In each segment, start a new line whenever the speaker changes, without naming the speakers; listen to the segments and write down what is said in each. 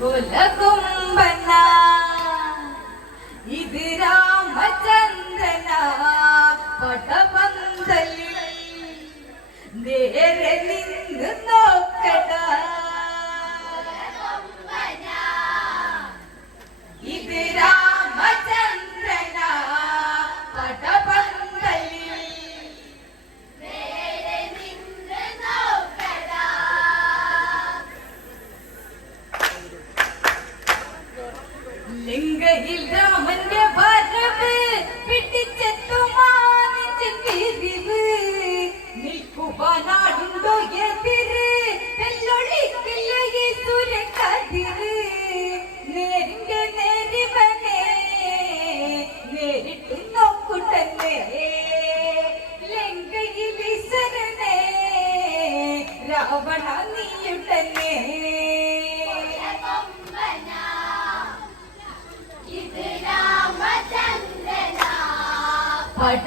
ഉലകുംബൻ ലങ്കയിൽ രാമന്റെ വരവ് ಪಟ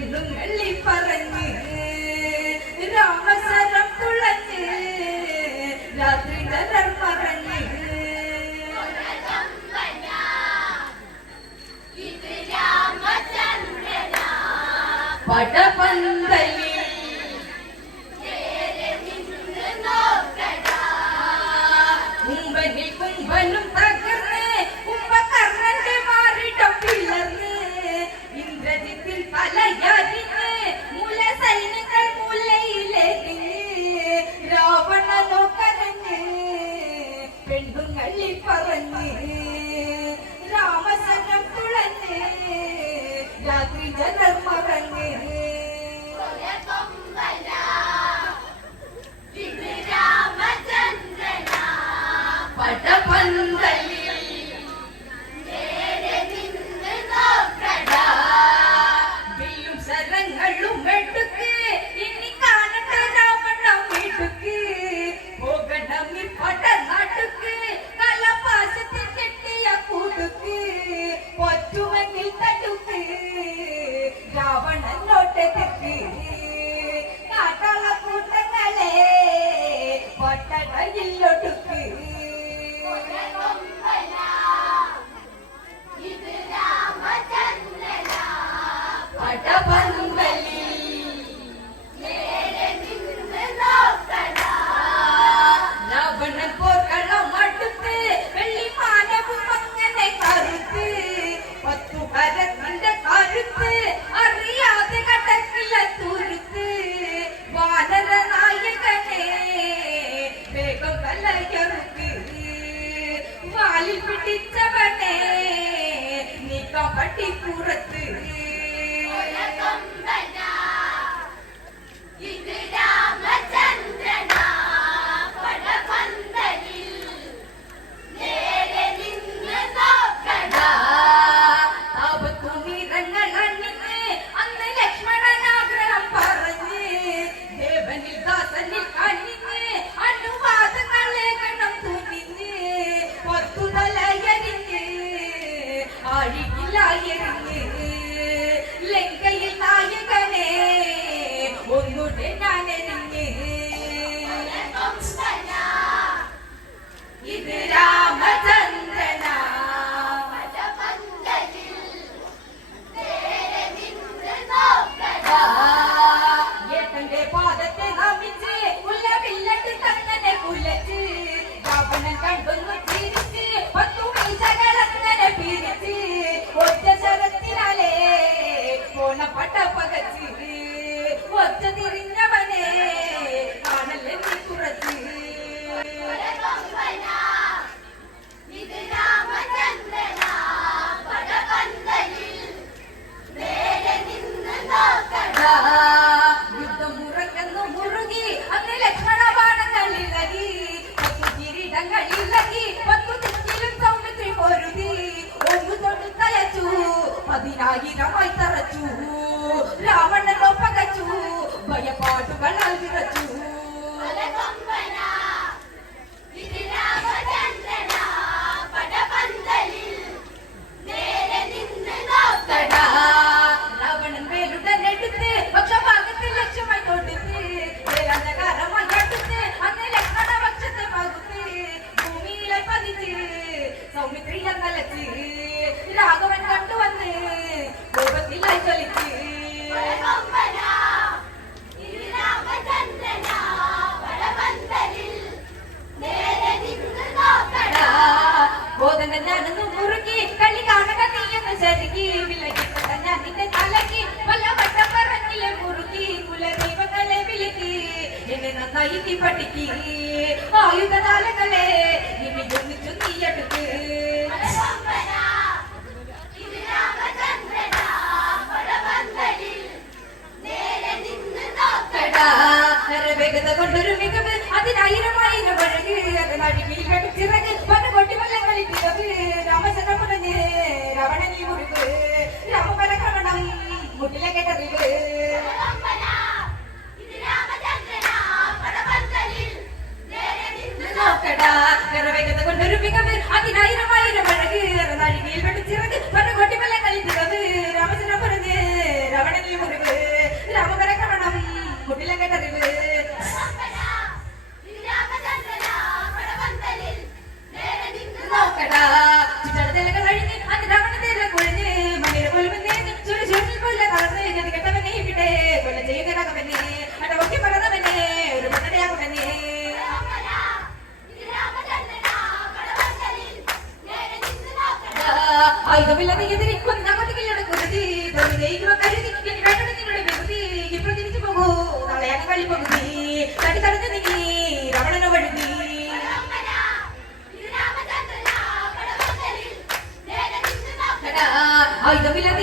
വെള്ളി പറഞ്ഞ് രാമസരം തുളഞ്ഞ് രാത്രി കലർ പറഞ്ഞ് പടപന്തലി alguien আমার നയിനി പട്ടിക്ക് ആയുധജാലങ്ങളെ ഇനി ഒന്നിച്ചു നീയെടുക്ക് വേഗത കൊണ്ടൊരു മികവ് ആയുധമില്ലാതെ എതിരെ കൊന്നകൊണ്ടിരിക്കലാണ് കുരുതി ഇപ്പോൾ തിരിച്ചു പോകൂ. നാളെയാണ് കളി പകുതി തടി തടഞ്ഞു നീ രമണനോ വഴുതി ആയുധമില്ലാതെ